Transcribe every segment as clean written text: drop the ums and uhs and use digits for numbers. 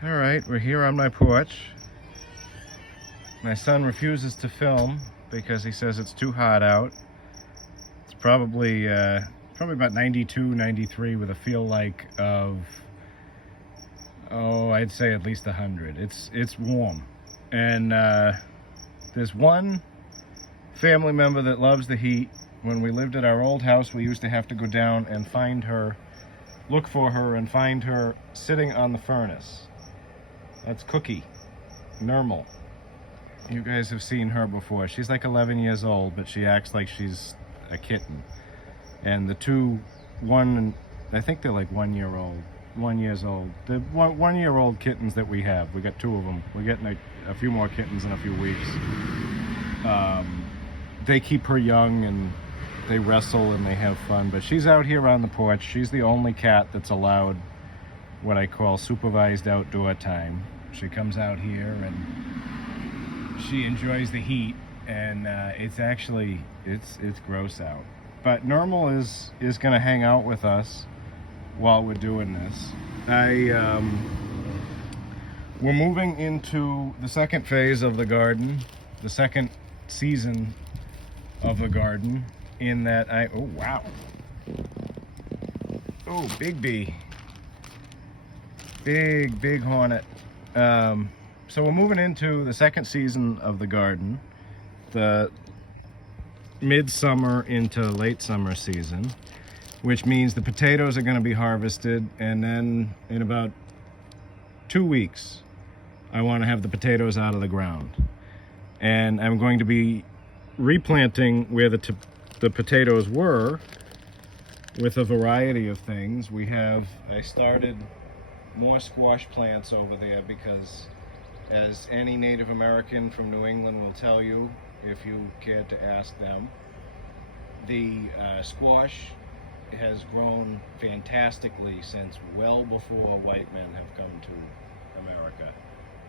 All right, we're here on my porch. My son refuses to film because he says it's too hot out. It's probably about 92, 93 with a feel like of, oh, I'd say at least 100. It's warm. And there's one family member that loves the heat. When we lived at our old house, we used to have to go down and find her, look for her and find her sitting on the furnace. That's Cookie, Normal. You guys have seen her before. She's like 11 years old, but she acts like she's a kitten. And the two, I think they're like 1 year old, 1 years old. The 1 year old kittens that we have, we got two of them. We're getting a few more kittens in a few weeks. They keep her young and they wrestle and they have fun, but she's out here on the porch. She's the only cat that's allowed what I call supervised outdoor time. She comes out here and she enjoys the heat, and it's actually it's gross out. But Normal is going to hang out with us while we're doing this. We're moving into the second phase of the garden, the second season of the garden, in that oh wow, oh big bee, big hornet. So we're moving into the second season of the garden, the midsummer into late summer season, which means the potatoes are going to be harvested, and then in about 2 weeks I want to have the potatoes out of the ground, and I'm going to be replanting where the potatoes were with a variety of things. I started more squash plants over there because, as any Native American from New England will tell you, if you cared to ask them, the squash has grown fantastically since well before white men have come to America.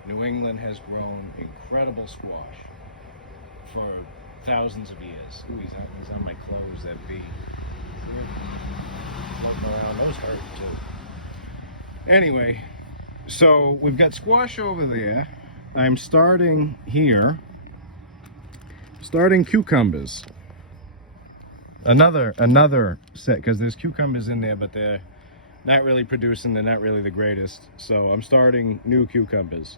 New England has grown incredible squash for thousands of years. Ooh, he's on my clothes, that bee. Walking around, those hurt too. Anyway, so we've got squash over there. I'm starting here, cucumbers. Another set, because there's cucumbers in there, but they're not really producing, they're not really the greatest. So I'm starting new cucumbers.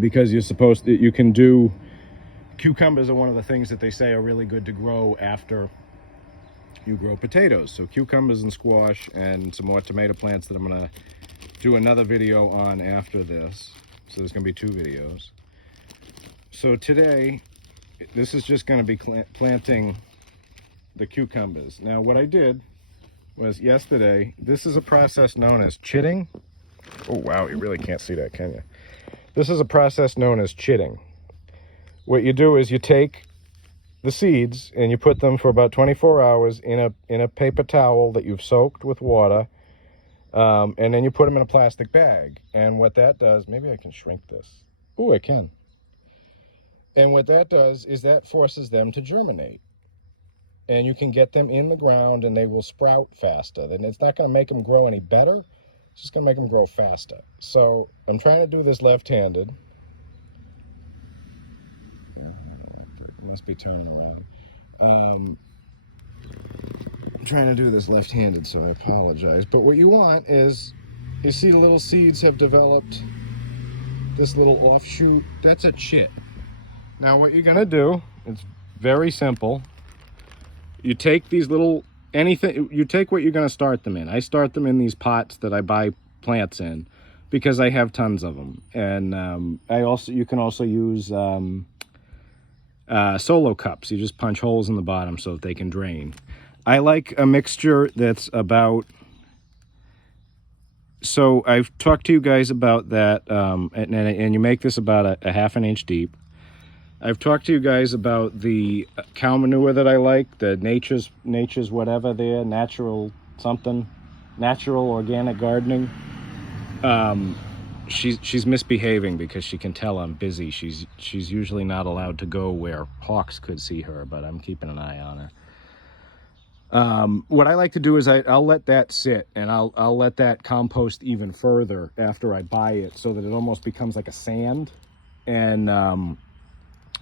Because you can do, cucumbers are one of the things that they say are really good to grow after you grow potatoes. So cucumbers and squash and some more tomato plants that I'm going to do another video on after this. So there's going to be 2 videos. So today, this is just going to be planting the cucumbers. Now what I did was yesterday, this is a process known as chitting. Oh wow, you really can't see that, can you? This is a process known as chitting. What you do is you take the seeds and you put them for about 24 hours in a paper towel that you've soaked with water, and then you put them in a plastic bag. And what that does, maybe I can shrink this. Oh, I can. And what that does is that forces them to germinate. And you can get them in the ground and they will sprout faster. And it's not going to make them grow any better. It's just going to make them grow faster. So I'm trying to do this left-handed. Must be turning around. I'm trying to do this left-handed, so I apologize. But what you want is, you see the little seeds have developed this little offshoot. That's a chit. Now what you're going to do, it's very simple. You take these little, you take what you're going to start them in. I start them in these pots that I buy plants in because I have tons of them. And you can also use solo cups. You just punch holes in the bottom so that they can drain. I like a mixture that's about, so I've talked to you guys about that, and you make this about a 1/2 inch deep. I've talked to you guys about the cow manure that I like, the nature's whatever there, natural something, natural organic gardening. She's misbehaving because she can tell I'm busy. She's usually not allowed to go where hawks could see her, but I'm keeping an eye on her. What I like to do is I'll let that sit, and I'll let that compost even further after I buy it, so that it almost becomes like a sand, and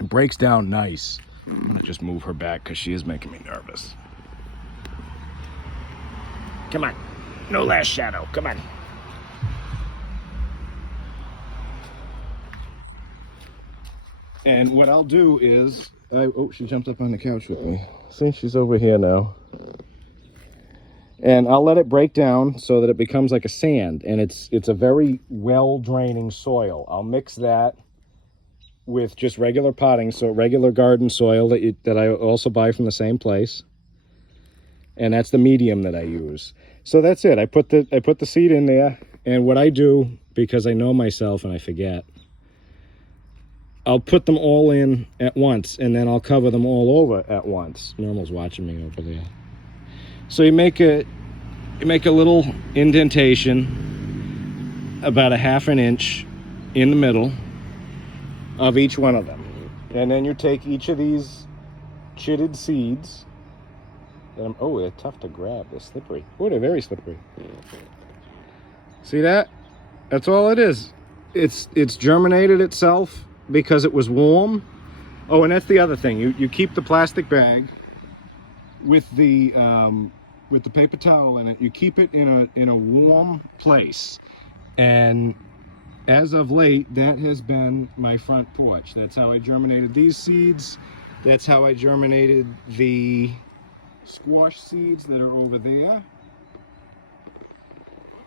it breaks down nice. I'm gonna just move her back because she is making me nervous. Come on, no last shadow, come on. And what I'll do is, oh, she jumped up on the couch with me. See, she's over here now. And I'll let it break down so that it becomes like a sand, and it's a very well draining soil. I'll mix that with just regular potting, so regular garden soil that I also buy from the same place, and that's the medium that I use. So that's it. I put the seed in there, and what I do, because I know myself and I forget, I'll put them all in at once, and then I'll cover them all over at once. Normal's watching me over there. So you make a little indentation about 1/2 inch in the middle of each one of them. And then you take each of these chitted seeds. Oh, they're tough to grab. They're slippery. Oh, they're very slippery. See that? That's all it is. It's germinated itself because it was warm. Oh, and that's the other thing. You keep the plastic bag with the paper towel in it. You keep it in a warm place. And as of late, that has been my front porch. That's how I germinated these seeds. That's how I germinated the squash seeds that are over there.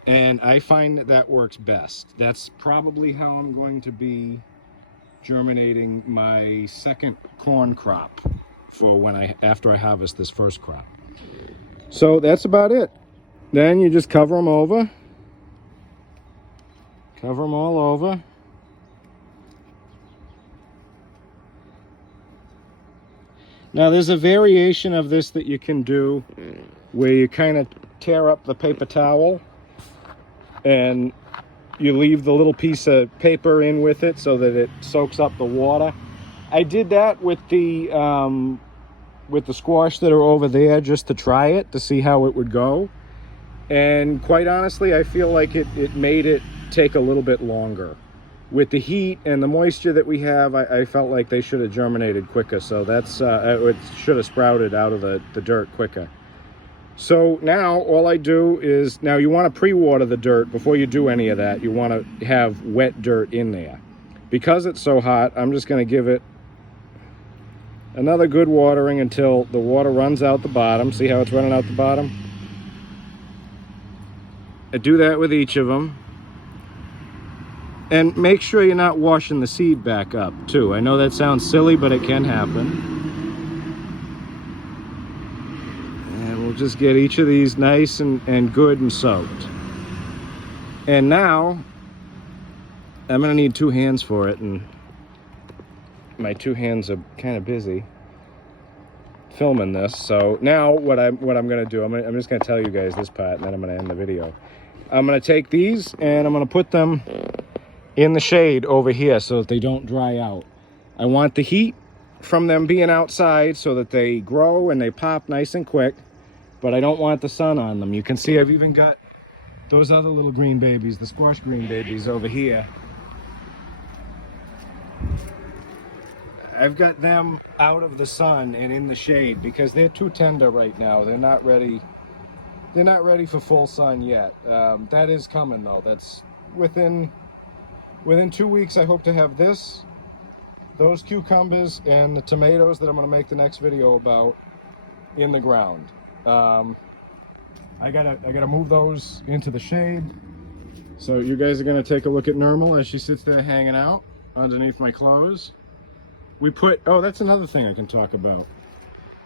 And I find that works best. That's probably how I'm going to be germinating my second corn crop for after I harvest this first crop. So that's about it. Then you just cover them over. Cover them all over. Now there's a variation of this that you can do where you kind of tear up the paper towel and you leave the little piece of paper in with it so that it soaks up the water. I did that with the squash that are over there just to try it, to see how it would go. And quite honestly, I feel like it made it take a little bit longer. With the heat and the moisture that we have, I felt like they should have germinated quicker. So that's it should have sprouted out of the dirt quicker. So now all I do is, now you want to pre-water the dirt before you do any of that. You want to have wet dirt in there. Because it's so hot, I'm just going to give it another good watering until the water runs out the bottom. See how it's running out the bottom? I do that with each of them. And make sure you're not washing the seed back up too. I know that sounds silly, but it can happen. And we'll just get each of these nice and good and soaked. And now, I'm gonna need 2 hands for it, and my 2 hands are kind of busy filming this. So now what I'm gonna do, I'm just gonna tell you guys this part, and then I'm gonna end the video. I'm gonna take these and I'm gonna put them in the shade over here so that they don't dry out. I want the heat from them being outside so that they grow and they pop nice and quick, but I don't want the sun on them. You can see I've even got those other little green babies, the squash green babies over here. I've got them out of the sun and in the shade because they're too tender right now. They're not ready for full sun yet. That is coming though. That's within 2 weeks. I hope to have those cucumbers and the tomatoes that I'm going to make the next video about in the ground. I gotta move those into the shade. So you guys are going to take a look at Normal as she sits there hanging out underneath my clothes. Oh, that's another thing I can talk about,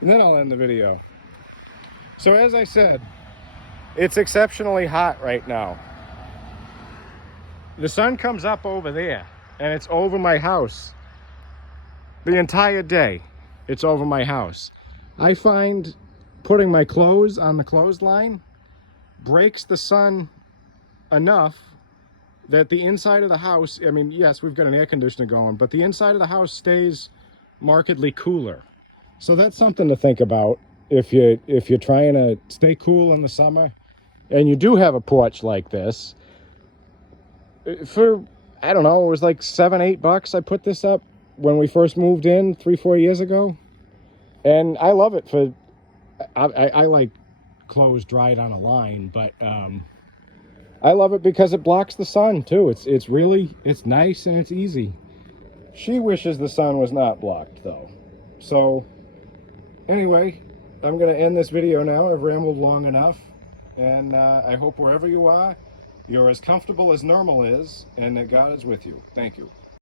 and then I'll end the video. So as I said, it's exceptionally hot right now. The sun comes up over there and it's over my house the entire day. It's over my house. I find putting my clothes on the clothesline breaks the sun enough that the inside of the house, I mean, yes, we've got an air conditioner going, but the inside of the house stays markedly cooler. So that's something to think about. if you're trying to stay cool in the summer and you do have a porch like this, for, I don't know, it was like $7-8 I put this up when we first moved in 3-4 years ago, and I love it. For I like clothes dried on a line, but I love it because it blocks the sun too. It's really, it's nice and it's easy. She wishes the sun was not blocked though. So anyway, I'm gonna end this video now. I've rambled long enough, and I hope wherever you are, you're as comfortable as normal is, and that God is with you. Thank you.